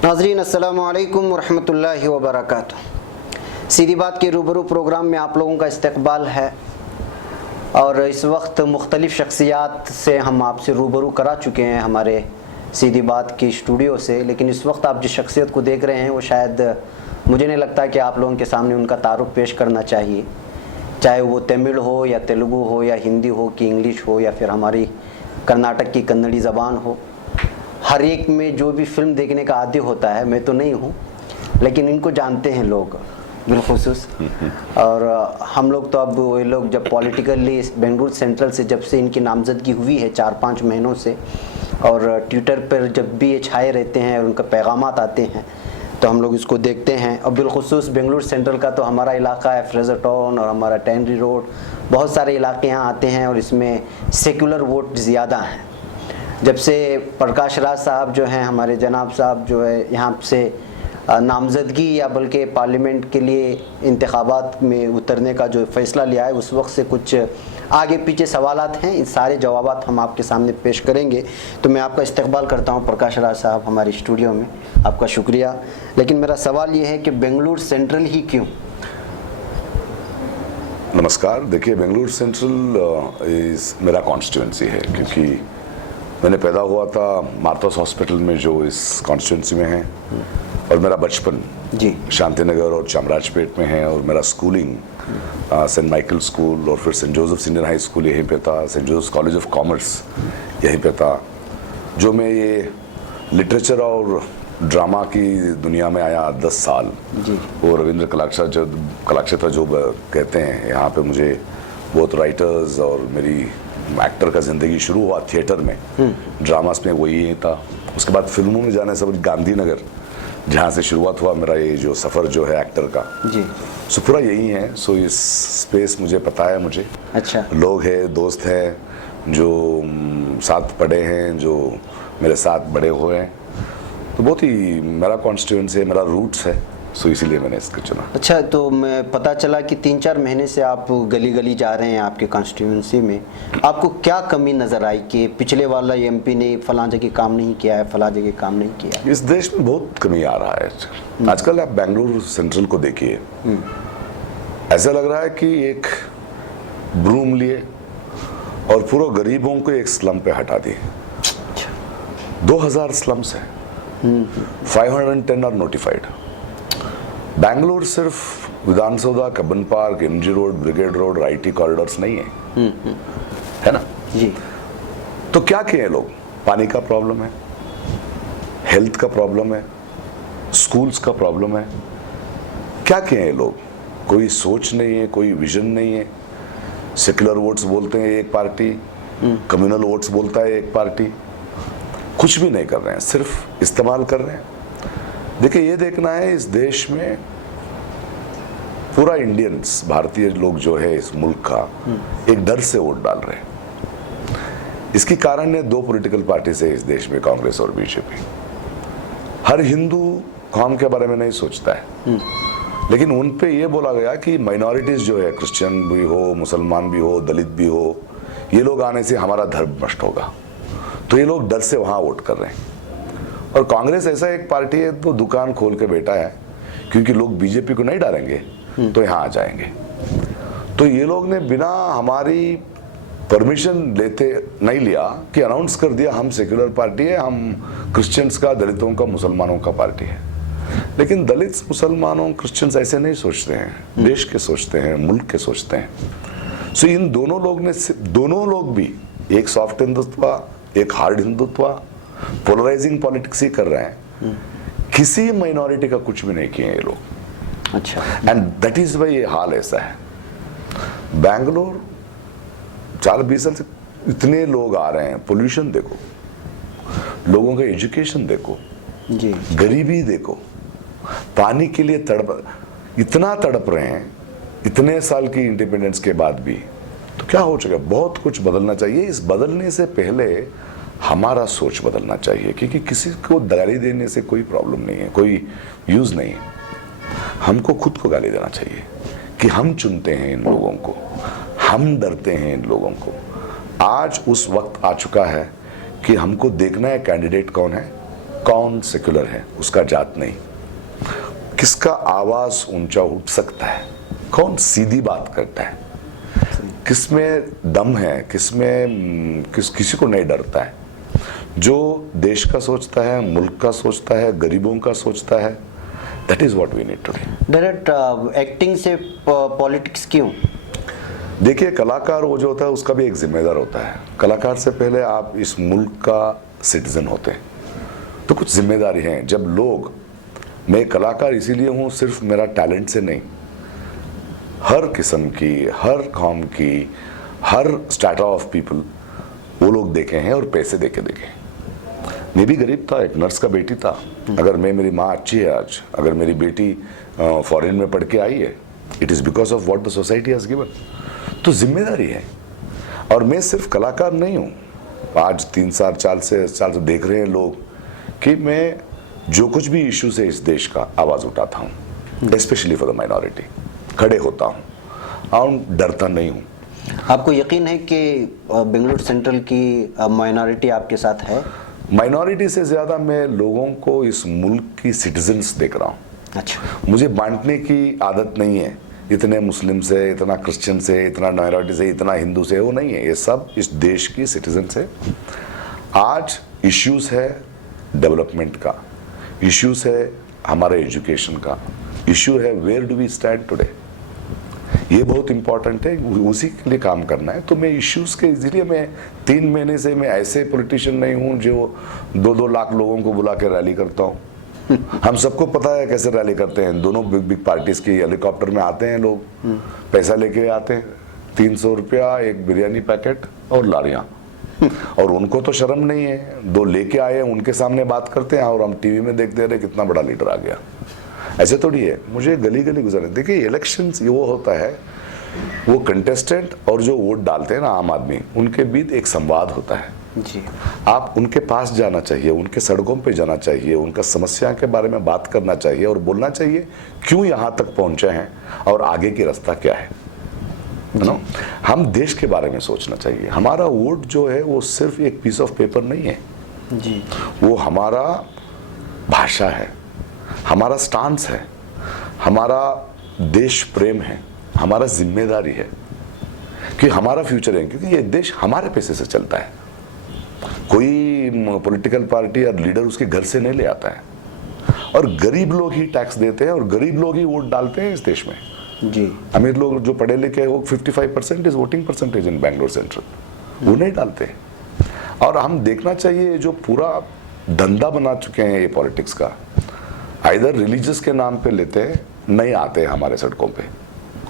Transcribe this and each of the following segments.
नाज़रीन अस्सलामु अलैकुम वरहमतुल्लाहि वबरकातुहू। सीधी बात के रूबरू प्रोग्राम में आप लोगों का इस्तकबाल है और इस वक्त मुख्तलिफ़ शख्सियात से हम आपसे रूबरू करा चुके हैं हमारे सीधी बात की स्टूडियो से। लेकिन इस वक्त आप जिस शख्सियत को देख रहे हैं वो शायद मुझे नहीं लगता कि आप लोगों के सामने उनका तारुफ पेश करना चाहिए, चाहे वो तमिल हो या तेलुगु हो या हिंदी हो कि इंग्लिश हो या फिर हमारी कर्नाटक की कन्नड़ी ज़बान हो। हर एक में जो भी फिल्म देखने का आदी होता है, मैं तो नहीं हूँ लेकिन इनको जानते हैं लोग बिलखुसूस। और हम लोग तो अब वो लोग जब पॉलिटिकली बेंगलुरु सेंट्रल से जब से इनकी नामजदगी हुई है 4-5 महीनों से, और ट्विटर पर जब भी ये छाए रहते हैं और उनका पैगामात आते हैं तो हम लोग इसको देखते हैं। और बिलखुसूस बेंगलुरु सेंट्रल का तो हमारा इलाका है फ्रेजर टाउन और हमारा टैनरी रोड, बहुत सारे इलाके यहाँ आते हैं और इसमें सेकुलर वोट ज़्यादा हैं। जब से प्रकाश राज साहब जो हैं, हमारे जनाब साहब जो है यहाँ से नामज़दगी या बल्कि पार्लियामेंट के लिए इंतखाबात में उतरने का जो फ़ैसला लिया है, उस वक्त से कुछ आगे पीछे सवालात हैं, इन सारे जवाबात हम आपके सामने पेश करेंगे। तो मैं आपका इस्तकबाल करता हूँ प्रकाश राज साहब हमारे स्टूडियो में, आपका शुक्रिया। लेकिन मेरा सवाल ये है कि बेंगलुरु सेंट्रल ही क्यों? नमस्कार। देखिए, बेंगलुरु सेंट्रल मेरा कॉन्स्टिट्यूंसी है क्योंकि मैंने पैदा हुआ था मार्थास हॉस्पिटल में जो इस कॉन्स्टिट्यूंसी में है, और मेरा बचपन जी शांतिनगर और चामराजपेट में है, और मेरा स्कूलिंग सेंट माइकल स्कूल और फिर Saint Joseph senior high school यहीं पे था, Saint Joseph college of commerce यहीं पे था। जो मैं ये लिटरेचर और ड्रामा की दुनिया में आया 10 साल जी, वो रविंद्र कलाक्षेत्र जो कहते हैं, यहाँ पे मुझे बहुत राइटर्स और मेरी एक्टर का ज़िंदगी शुरू हुआ थिएटर में, ड्रामास में वही था। उसके बाद फिल्मों में जाने से गांधीनगर जहाँ से शुरुआत हुआ मेरा ये जो सफ़र जो है एक्टर का जी, सो पूरा यही है। सो इस स्पेस मुझे पता है, मुझे अच्छा लोग हैं, दोस्त हैं जो साथ पढ़े हैं, जो मेरे साथ बड़े हुए हैं, तो बहुत ही मेरा कॉन्स्टिट्यूएंसी है, मेरा रूट्स है, सो इसीलिए मैंने इसको चुना। अच्छा, तो मैं पता चला कि 3-4 महीने से आप गली गली जा रहे हैं आपके कॉन्स्टिट्यूंसी में। आपको क्या कमी नज़र आई कि पिछले वाला एमपी ने फलां जगह काम नहीं किया है, फलां जगह काम नहीं किया? इस देश में बहुत कमी आ रहा है आजकल। आप बेंगलुरु सेंट्रल को देखिए, ऐसा लग रहा है कि एक ब्रूम लिए और पूरा गरीबों को एक स्लम पे हटा दिए। 2000 स्लम्स है, 510 आर नोटिफाइड। बेंगलुरु सिर्फ Vidhana Soudha, Cubbon Park, MG Road, Brigade Road, IT corridors नहीं है ना जी। तो क्या किए लोग? पानी का प्रॉब्लम है, हेल्थ का प्रॉब्लम है, स्कूल्स का प्रॉब्लम है। क्या किए हैं लोग? कोई सोच नहीं है, कोई विजन नहीं है। सेक्युलर वोट्स बोलते हैं एक पार्टी, कम्युनल वोट्स बोलता है एक पार्टी, कुछ भी नहीं कर रहे हैं, सिर्फ इस्तेमाल कर रहे हैं। देखिए, ये देखना है इस देश में पूरा इंडियंस, भारतीय लोग जो है इस मुल्क का, एक डर से वोट डाल रहे हैं। इसकी कारण है 2 पॉलिटिकल पार्टी से इस देश में, कांग्रेस और बीजेपी। हर हिंदू कौम के बारे में नहीं सोचता है, लेकिन उन पे ये बोला गया कि माइनॉरिटीज जो है, क्रिश्चियन भी हो, मुसलमान भी हो, दलित भी हो, ये लोग आने से हमारा धर्म नष्ट होगा, तो ये लोग डर से वहां वोट कर रहे हैं। और कांग्रेस ऐसा एक पार्टी है तो दुकान खोल के बैठा है, क्योंकि लोग बीजेपी को नहीं डालेंगे तो यहाँ आ जाएंगे। तो ये लोग ने बिना हमारी परमिशन लेते नहीं लिया कि अनाउंस कर दिया हम सेक्युलर पार्टी है, हम क्रिश्चियंस का, दलितों का, मुसलमानों का पार्टी है। लेकिन दलित, मुसलमानों, क्रिश्चियंस ऐसे नहीं सोचते हैं, देश के सोचते हैं, मुल्क के सोचते हैं। सो इन दोनों लोग भी एक सॉफ्ट हिंदुत्व, एक हार्ड हिंदुत्व, पोलराइजिंग पॉलिटिक्स ही कर रहे हैं। किसी माइनॉरिटी का कुछ भी नहीं किए ये लोग। अच्छा, एंड दैट इज वाई ये हाल ऐसा है। बेंगलुरु 4-20 साल से इतने लोग आ रहे हैं, पोल्यूशन देखो, लोगों का एजुकेशन देखो जी, गरीबी देखो, पानी के लिए इतना तड़प रहे हैं इतने साल की इंडिपेंडेंस के बाद भी। तो क्या हो चुका? बहुत कुछ बदलना चाहिए। इस बदलने से पहले हमारा सोच बदलना चाहिए, क्योंकि किसी को गाली देने से कोई प्रॉब्लम नहीं है, कोई यूज नहीं है। हमको खुद को गाली देना चाहिए कि हम चुनते हैं इन लोगों को, हम डरते हैं इन लोगों को। आज उस वक्त आ चुका है कि हमको देखना है कैंडिडेट कौन है, कौन सेक्युलर है, उसका जात नहीं, किसका आवाज ऊंचा उठ सकता है, कौन सीधी बात करता है, किसमें दम है, किसी को नहीं डरता है, जो देश का सोचता है, मुल्क का सोचता है, गरीबों का सोचता है। That is what we need today. Direct acting से पॉलिटिक्स क्यों? देखिए, कलाकार वो जो होता है उसका भी एक जिम्मेदार होता है। कलाकार से पहले आप इस मुल्क का सिटीजन होते हैं, तो कुछ जिम्मेदारी है। जब लोग, मैं कलाकार इसीलिए हूँ सिर्फ मेरा टैलेंट से नहीं, हर किस्म की, हर कौम की, हर स्ट्रैटा ऑफ पीपल वो लोग देखे हैं और पैसे देके देखे। मैं भी गरीब था, एक नर्स का बेटी था। अगर मेरी माँ अच्छी है आज, अगर मेरी बेटी फॉरेन में पढ़ के आई है, it is because of what the society has given. तो जिम्मेदारी है। और मैं सिर्फ कलाकार नहीं हूँ, आज 3-4 साल से देख रहे हैं लोग कि मैं जो कुछ भी इश्यूज है इस देश का आवाज़ उठाता हूँ, स्पेशली फॉर द माइनॉरिटी, खड़े होता हूँ और डरता नहीं हूँ। आपको यकीन है कि बेंगलुरु सेंट्रल की माइनॉरिटी आपके साथ है? माइनॉरिटी से ज़्यादा मैं लोगों को, इस मुल्क की सिटीजन्स देख रहा हूँ। अच्छा, मुझे बांटने की आदत नहीं है, इतने मुस्लिम से, इतना क्रिश्चियन से, इतना माइनॉरिटी से, इतना हिंदू से, वो नहीं है। ये सब इस देश की सिटीजन्स है। आज इश्यूज है डेवलपमेंट का, इश्यूज है हमारे एजुकेशन का, इश्यू है where do we stand today. ये बहुत इंपॉर्टेंट है, उसी के लिए काम करना है। तो मैं इश्यूज के, इसलिए मैं 3 महीने से मैं ऐसे पॉलिटिशियन नहीं हूँ जो 2-2 लाख लोगों को बुला के रैली करता हूँ। हम सबको पता है कैसे रैली करते हैं। दोनों बिग पार्टीज की हेलीकॉप्टर में आते हैं लोग, पैसा लेके आते हैं, 300 रुपया, एक बिरयानी पैकेट और लारियां, और उनको तो शर्म नहीं है। 2 लेके आए हैं, उनके सामने बात करते हैं और हम टीवी में देखते रहे कितना बड़ा लीडर आ गया। ऐसे थोड़ी है। मुझे गली गली गुजरना। देखिए, इलेक्शंस वो होता है, वो कंटेस्टेंट और जो वोट डालते हैं ना, आम आदमी, उनके बीच एक संवाद होता है जी। आप उनके पास जाना चाहिए, उनके सड़कों पे जाना चाहिए, उनका समस्या के बारे में बात करना चाहिए और बोलना चाहिए क्यों यहाँ तक पहुँचे हैं और आगे की रास्ता क्या है। नो, हम देश के बारे में सोचना चाहिए। हमारा वोट जो है वो सिर्फ एक पीस ऑफ पेपर नहीं है जी, वो हमारा भाषा है, हमारा स्टांस है, हमारा देश प्रेम है, हमारा जिम्मेदारी है कि हमारा फ्यूचर है, क्योंकि ये देश हमारे पैसे से चलता है। कोई पॉलिटिकल पार्टी या लीडर उसके घर से नहीं ले आता है, और गरीब लोग ही टैक्स देते हैं और गरीब लोग ही वोट डालते हैं इस देश में। जी, अमीर लोग जो पढ़े लिखे हैं, वो 55% is voting percentage in Bangalore central, वो नहीं डालते। और हम देखना चाहिए जो पूरा धंधा बना चुके हैं ये पॉलिटिक्स का, आइदर रिलीजियस के नाम पे लेते हैं, नहीं आते हैं हमारे सड़कों पे।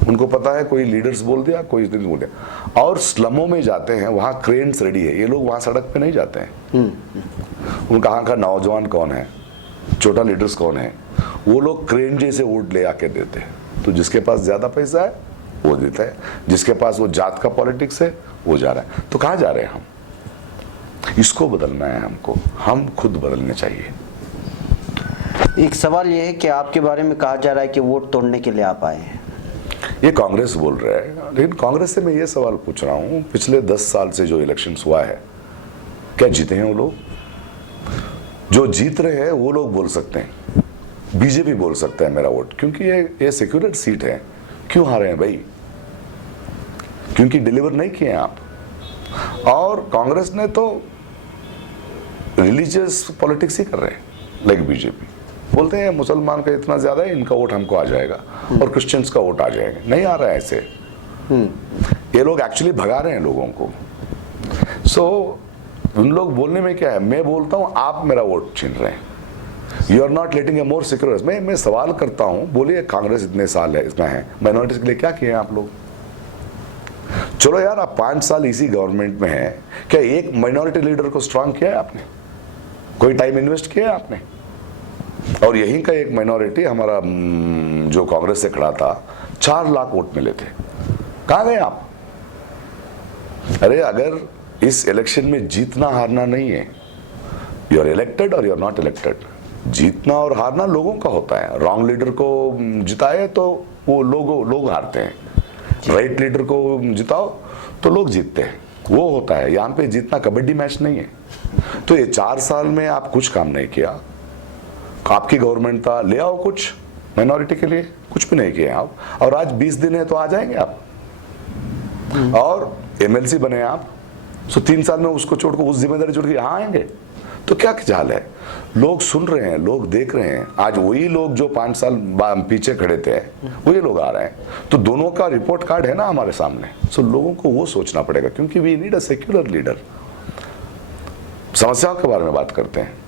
उनको पता है कोई लीडर्स बोल दिया, कोई नहीं बोल दिया, और स्लमों में जाते हैं, वहाँ क्रेन्स रेडी है, ये लोग वहाँ सड़क पे नहीं जाते हैं। उनका कहाँ का नौजवान कौन है, छोटा लीडर्स कौन है, वो लोग क्रेन जैसे वोट ले आके देते हैं। तो जिसके पास ज्यादा पैसा है वो देता है, जिसके पास वो जात का पॉलिटिक्स है वो जा रहा है। तो कहाँ जा रहे हैं हम? इसको बदलना है हमको, हम खुद बदलने चाहिए। एक सवाल ये है कि आपके बारे में कहा जा रहा है कि वोट तोड़ने के लिए आप आए हैं। ये कांग्रेस बोल रहा है, लेकिन कांग्रेस से मैं ये सवाल पूछ रहा हूँ, पिछले 10 साल से जो इलेक्शंस हुआ है, क्या जीते हैं वो लोग? जो जीत रहे हैं वो लोग बोल सकते हैं, बीजेपी बोल सकता है मेरा वोट, क्योंकि ये सेक्युलर सीट है। क्यों हारे हैं भाई? क्योंकि डिलीवर नहीं किए आप। और कांग्रेस ने तो रिलीजियस पॉलिटिक्स ही कर रहे हैं, लाइक बीजेपी बोलते हैं मुसलमान का इतना ज्यादा है, इनका वोट हमको आ जाएगा और क्रिश्चियंस का वोट आ जाएगा। नहीं आ रहा है ऐसे। ये लोग एक्चुअली भगा रहे हैं लोगों को। सो उन लोग बोलने में क्या है, मैं बोलता हूं आप मेरा वोट छीन रहे हैं। You are not letting a more secure. मैं सवाल करता हूं, बोलिए कांग्रेस इतने साल है, इतना है, माइनॉरिटीज के लिए क्या किए हैं आप लोग? चलो यार, आप 5 साल इसी गवर्नमेंट में हैं, क्या एक माइनॉरिटी लीडर को स्ट्रांग किया है आपने? कोई टाइम इन्वेस्ट किया है आपने? और यहीं का एक माइनॉरिटी हमारा जो कांग्रेस से खड़ा था, 4 लाख वोट मिले थे। कहां गए आप? अरे अगर इस इलेक्शन में जीतना हारना नहीं है, यू आर इलेक्टेड और यू आर नॉट इलेक्टेड। जीतना और हारना लोगों का होता है। रॉन्ग लीडर को जिताए तो वो लोग हारते हैं, राइट लीडर को जिताओ तो लोग जीतते हैं, वो होता है। यहाँ पे जीतना कबड्डी मैच नहीं है। तो ये 4 साल में आप कुछ काम नहीं किया, आपकी गवर्नमेंट था, ले आओ कुछ माइनॉरिटी के लिए, कुछ भी नहीं किए आप। और आज 20 दिन है तो आ जाएंगे आप, और एमएलसी बने आप, सो 3 साल में उसको छोड़ को उस जिम्मेदारी छोड़ के यहाँ आएंगे, तो क्या चाल है? लोग सुन रहे हैं, लोग देख रहे हैं। आज वही लोग जो 5 साल पीछे खड़े थे वही लोग आ रहे हैं, तो दोनों का रिपोर्ट कार्ड है ना हमारे सामने। सो लोगों को वो सोचना पड़ेगा, क्योंकि we need a secular leader. समस्याओं के बारे में बात करते हैं।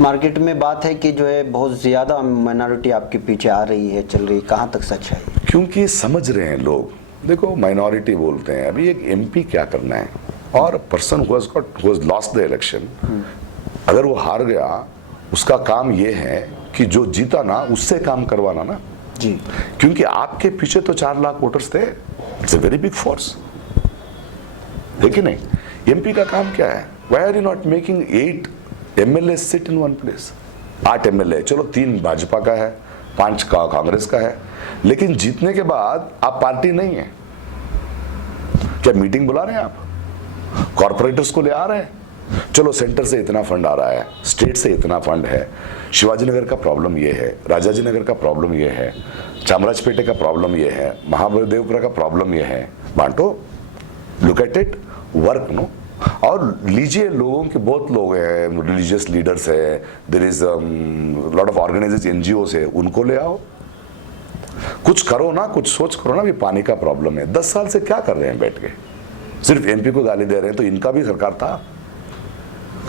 मार्केट में बात है कि जो है बहुत ज़्यादा माइनॉरिटी आपके पीछे आ रही है, चल रही, कहाँ तक सच है? क्योंकि समझ रहे हैं लोग, देखो माइनॉरिटी बोलते हैं, अभी एक एमपी क्या करना है, और person who has lost the election, अगर वो हार गया, उसका काम ये है कि जो जीता ना उससे काम करवाना ना जी। क्योंकि आपके पीछे तो 4 लाख वोटर्स थे, it's a very big force, है कि नहीं? एमपी का काम क्या है? Why are you not making 8 MLA sit in one place? 8 MLA, चलो 3 भाजपा का है, 5 का कांग्रेस का है, लेकिन जीतने के बाद आप पार्टी नहीं है। क्या मीटिंग बुला रहे हैं आप? कॉर्पोरेटर्स को ले आ रहे हैं, चलो सेंटर से इतना फंड आ रहा है, स्टेट से इतना फंड है, शिवाजी नगर का प्रॉब्लम ये है, राजाजी नगर का प्रॉब्लम ये है, चामराजपेटे का प्रॉब्लम ये है, महाबलदेवपुरा का प्रॉब्लम ये है, बांटो, look at it, work no, और लीजिए। लोगों के बहुत लोग हैं, रिलीजियस लीडर्स है, there is lot of organisation, NGO है, उनको ले आओ, कुछ करो ना, कुछ सोच करो ना। भी पानी का प्रॉब्लम है, 10 साल से क्या कर रहे हैं बैठ के? सिर्फ एमपी को गाली दे रहे हैं, तो इनका भी सरकार था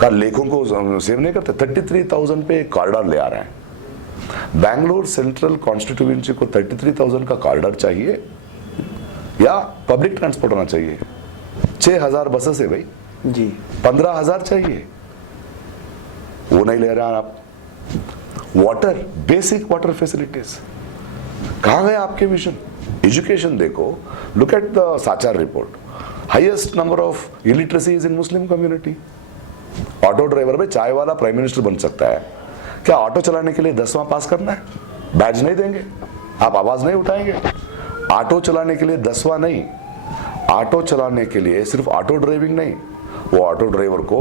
का लेखों को सेव नहीं करते। 33,000 पे कॉरिडोर ले आ रहे हैं। बैंगलोर सेंट्रल कॉन्स्टिट्यूएंसी को 33,000 का कॉरिडोर चाहिए या पब्लिक ट्रांसपोर्ट होना चाहिए? 6,000 बसेस है भाई जी, 15,000 चाहिए, वो नहीं ले रहे हैं आप। वाटर, बेसिक वाटर फैसिलिटीज कहां गए आपके विजन? एजुकेशन देखो, look at the Sachar report, highest number of illiteracy is in Muslim community. Auto driver में चाय वाला प्राइम मिनिस्टर बन सकता है क्या? ऑटो चलाने के लिए 10वां पास करना है? बैज नहीं देंगे, आप आवाज नहीं उठाएंगे? ऑटो चलाने के लिए 10वां नहीं, ऑटो चलाने के लिए सिर्फ ऑटो ड्राइविंग नहीं, वो ऑटो ड्राइवर को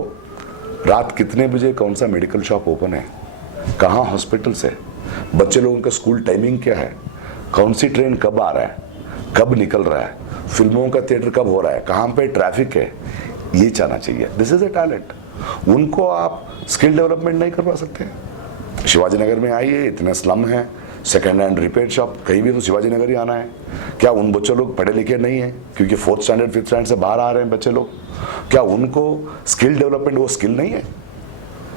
रात कितने बजे कौन सा मेडिकल शॉप ओपन है, कहाँ हॉस्पिटल्स है, बच्चे लोगों का स्कूल टाइमिंग क्या है, कौन सी ट्रेन कब आ रहा है, कब निकल रहा है, फिल्मों का थिएटर कब हो रहा है, कहाँ पे ट्रैफिक है, ये चाहना चाहिए। This is a talent. उनको आप स्किल डेवलपमेंट नहीं करवा सकते। शिवाजी नगर में आइए, इतने स्लम है, सेकेंड हैंड रिपेयर शॉप, कहीं भी तो शिवाजी नगर ही आना है। क्या उन बच्चों लोग पढ़े लिखे नहीं है क्योंकि 4th स्टैंडर्ड 5th स्टैंडर्ड से बाहर आ रहे हैं बच्चे लोग? क्या उनको स्किल डेवलपमेंट, वो स्किल नहीं है?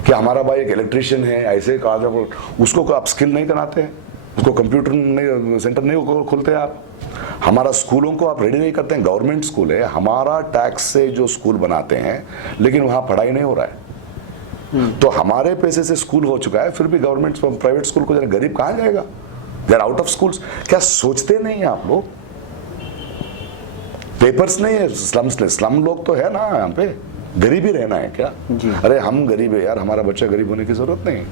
क्या हमारा भाई एक इलेक्ट्रिशियन है, ऐसे कहा उसको आप स्किल नहीं कराते हैं? उसको कंप्यूटर नहीं, सेंटर नहीं खोलते आप? हमारा स्कूलों को आप रेडी नहीं करते हैं। गवर्नमेंट स्कूल है, हमारा टैक्स से जो स्कूल बनाते हैं, लेकिन वहां पढ़ाई नहीं हो रहा है। तो हमारे पैसे से स्कूल हो चुका है, फिर भी गवर्नमेंट प्राइवेट स्कूल को जरा गरीब कहां जाएगा? They are out of schools. क्या सोचते नहीं है आप लोग? पेपर्स नहीं है स्लम्स में, स्लम लोग तो है ना यहाँ पे, गरीब ही रहना है क्या? अरे हम गरीब है यार, हमारा बच्चा गरीब होने की जरूरत नहीं।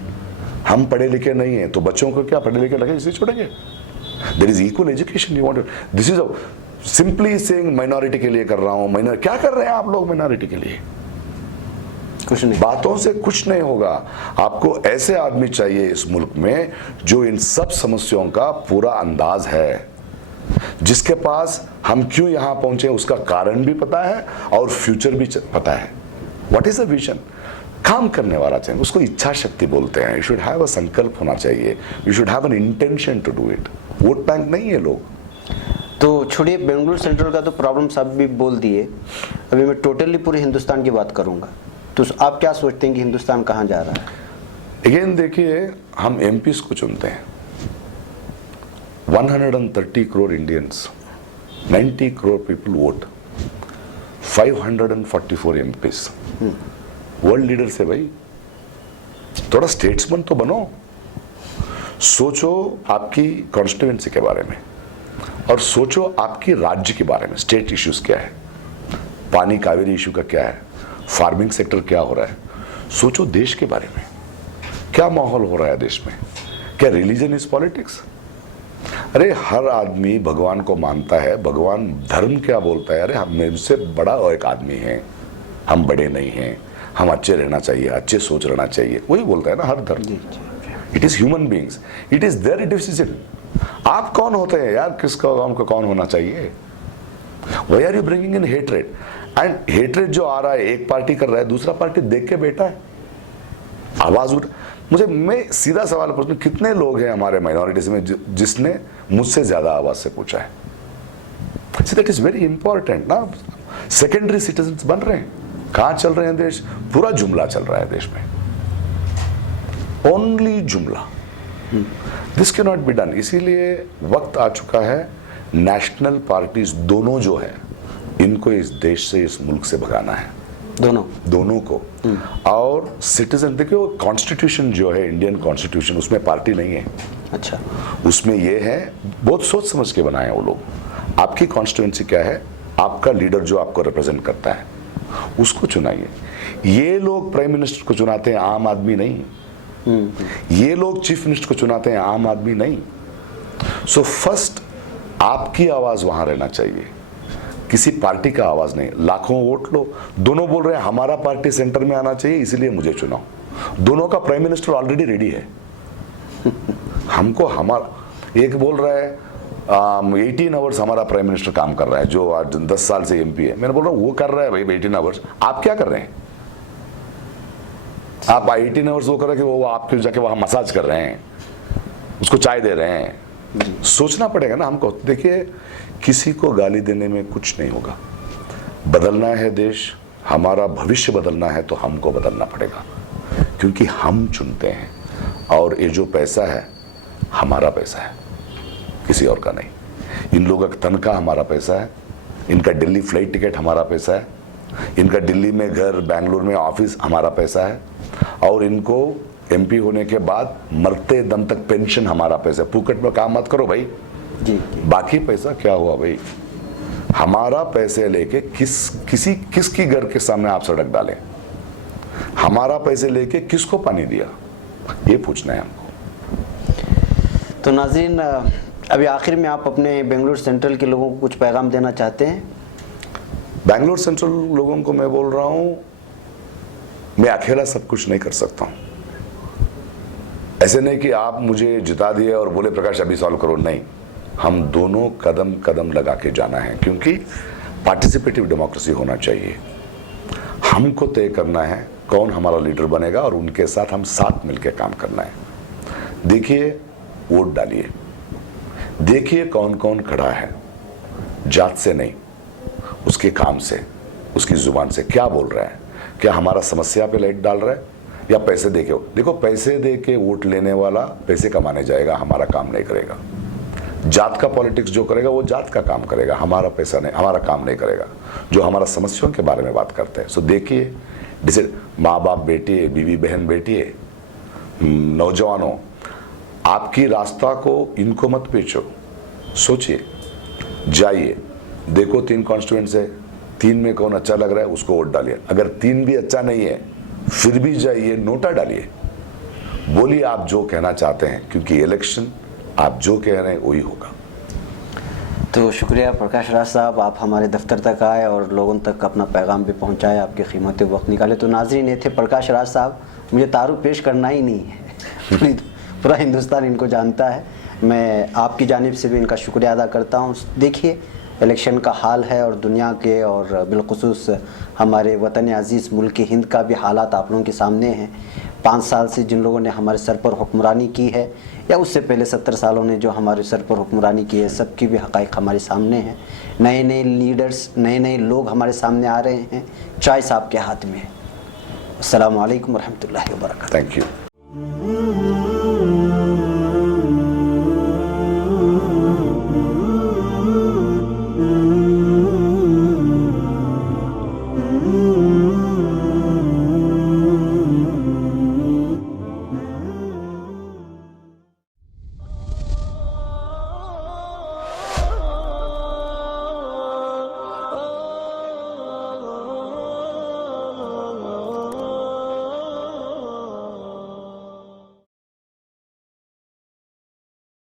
हम पढ़े लिखे नहीं है तो बच्चों को क्या पढ़े लिखे लगे इसे छोड़ेंगे? There is equal education you want. This is simply saying minority के लिए कर रहा हूं। क्या कर रहे हैं आप लोग माइनॉरिटी के लिए? कुछ नहीं। बातों से कुछ नहीं होगा। आपको ऐसे आदमी चाहिए इस मुल्क में जो इन सब समस्याओं का पूरा अंदाज है, जिसके पास हम क्यों यहां पहुंचे उसका कारण भी पता है और फ्यूचर भी पता है। What is a vision? काम करने वाला चाहिए, उसको इच्छा शक्ति बोलते हैं। यू शुड हैव अ संकल्प होना चाहिए, you should have an intention to do it. Vote bank नहीं है लोग। तो छोड़िए बेंगलुरु सेंट्रल का तो प्रॉब्लम सब भी बोल दिए, अभी मैं टोटली पूरे हिंदुस्तान की बात करूंगा। तो आप क्या सोचते हैं कि हिंदुस्तान कहाँ जा रहा है? अगेन देखिए, हम एमपीज को चुनते हैं। 130 crore Indians, 90 crore people vote, 544 MPs. World leader से भाई थोड़ा स्टेट्समैन तो बनो। सोचो आपकी कॉन्स्टिट्यूएंसी के बारे में और सोचो आपकी राज्य के बारे में। स्टेट इश्यूज क्या है, पानी कावेरी इशू का क्या है, फार्मिंग सेक्टर क्या हो रहा है। सोचो देश के बारे में, क्या माहौल हो रहा है देश में। क्या रिलीजन इज पॉलिटिक्स? अरे हर आदमी भगवान को मानता है, भगवान धर्म क्या बोलता है? अरे हम मुझसे बड़ा एक आदमी है, हम बड़े नहीं हैं, हम अच्छे रहना चाहिए, अच्छे सोच रहना चाहिए, वही बोलता है ना हर धर्म। It is human beings, it is there decision. आप कौन होते हैं यार, किसका हमको कौन होना चाहिए? Why are you bringing in hatred? And hatred जो आ रहा है, एक पार्टी कर रहा है, दूसरा पार्टी देख के बैठा है, आवाज उठ। मैं सीधा सवाल पूछूं, कितने लोग हैं हमारे माइनॉरिटीज में जिसने मुझसे ज्यादा आवाज से पूछा है? दैट इज वेरी इंपॉर्टेंट ना। सेकेंडरी सिटीजन्स बन रहे हैं। कहां चल रहे हैं देश? पूरा जुमला चल रहा है देश में, ओनली जुमला। This can not be done. इसीलिए वक्त आ चुका है, नेशनल पार्टीज दोनों जो है, इनको इस देश से, इस मुल्क से भगाना है, दोनों को। और सिटीजन, देखिए कॉन्स्टिट्यूशन जो है, इंडियन कॉन्स्टिट्यूशन, उसमें पार्टी नहीं है। अच्छा, उसमें ये है, बहुत सोच समझ के बनाए हैं वो लोग। आपकी कॉन्स्टिट्यूएंसी क्या है, आपका लीडर जो आपको रिप्रेजेंट करता है उसको चुनाइए। ये लोग प्राइम मिनिस्टर को चुनाते हैं, आम आदमी नहीं। ये लोग चीफ मिनिस्टर को चुनाते हैं, आम आदमी नहीं। सो फर्स्ट आपकी आवाज वहां रहना चाहिए, किसी पार्टी का आवाज नहीं। लाखों वोट लो, दोनों बोल रहे हैं हमारा पार्टी सेंटर में आना चाहिए, इसलिए मुझे चुनाओ। दोनों का प्राइम मिनिस्टर ऑलरेडी रेडी है। हमको हमारा, एक बोल रहा है 18 आवर्स हमारा प्राइम मिनिस्टर काम कर रहा है, जो आज 10 साल से एमपी है। मैंने बोल रहा हूँ वो कर रहा है भाई 18 आवर्स, आप क्या कर रहे हैं? आप 18 आवर्स वो कर रहे हैं कि वो आपके जाके वहां मसाज कर रहे हैं, उसको चाय दे रहे हैं। सोचना पड़ेगा ना हमको। देखिए, किसी को गाली देने में कुछ नहीं होगा। बदलना है देश, हमारा भविष्य बदलना है, तो हमको बदलना पड़ेगा, क्योंकि हम चुनते हैं। और ये जो पैसा है, हमारा पैसा है, किसी और का नहीं। इन लोगों का तनख्वाह हमारा पैसा है, इनका दिल्ली फ्लाइट टिकट हमारा पैसा है, इनका दिल्ली में घर, बेंगलुरु में ऑफिस हमारा पैसा है, और इनको एमपी होने के बाद मरते दम तक पेंशन हमारा पैसा है। पुकट में काम मत करो भाई जी। बाकी पैसा क्या हुआ भाई? हमारा पैसे लेके किसकी घर के सामने आप सड़क डालें? हमारा पैसे लेके किसको पानी दिया? ये पूछना है हमको। तो नाज़रीन, अभी आखिर में आप अपने बेंगलुरु सेंट्रल के लोगों को कुछ पैगाम देना चाहते हैं? बेंगलुरु सेंट्रल लोगों को मैं बोल रहा हूं, मैं अकेला सब कुछ नहीं कर सकता हूं। ऐसे नहीं कि आप मुझे जिता दिए और बोले प्रकाश अभी सॉल्व करो, नहीं। हम दोनों कदम कदम लगा के जाना है, क्योंकि पार्टिसिपेटिव डेमोक्रेसी होना चाहिए। हमको तय करना है कौन हमारा लीडर बनेगा, और उनके साथ हम साथ मिलकर काम करना है। देखिए, वोट डालिए, देखिए कौन कौन खड़ा है, जात से नहीं, उसके काम से, उसकी जुबान से क्या बोल रहा है। क्या हमारा समस्या पे लाइट डाल रहा है, या पैसे दे के? देखो, पैसे दे के वोट लेने वाला पैसे कमाने जाएगा, हमारा काम नहीं करेगा। जात का पॉलिटिक्स जो करेगा वो जात का काम करेगा, हमारा पैसा नहीं, हमारा काम नहीं करेगा, जो हमारा समस्याओं के बारे में बात करते हैं। सो देखिए, जैसे माँ बाप बैठिए, बीवी बहन बैठिए, नौजवानों, आपकी रास्ता को इनको मत बेचो, सोचिए, जाइए, देखो 3 कॉन्स्टिट्यूएंट्स है, 3 में कौन अच्छा लग रहा है उसको वोट डालिए। अगर 3 भी अच्छा नहीं है, फिर भी जाइए, नोटा डालिए, बोलिए आप जो कहना चाहते हैं, क्योंकि इलेक्शन आप जो कह रहे हैं वही होगा। तो शुक्रिया प्रकाश राज साहब, आप हमारे दफ्तर तक आए और लोगों तक अपना पैगाम भी पहुंचाए, आपके कीमती वक्त निकाले। तो नाज़रीन, ये थे प्रकाश राज साहब। मुझे तारुफ पेश करना ही नहीं है, पूरा हिंदुस्तान इनको जानता है। मैं आपकी जानिब से भी इनका शुक्रिया अदा करता हूँ। देखिए, इलेक्शन का हाल है, और दुनिया के और बिलखुसूस हमारे वतन अज़ीज़ मुल्क हिंद का भी हालात आप लोगों के सामने हैं। 5 साल से जिन लोगों ने हमारे सर पर हुक्मरानी की है, या उससे पहले 70 सालों ने जो हमारे सर पर हुक्मरानी की है, सबकी भी हक़ाइक़ हमारे सामने हैं। नए नए लीडर्स, नए नए लोग हमारे सामने आ रहे हैं। चॉइस आपके हाथ में है। अस्सलामु अलैकुम वरहमतुल्लाहि वबरकातुहू। Thank you.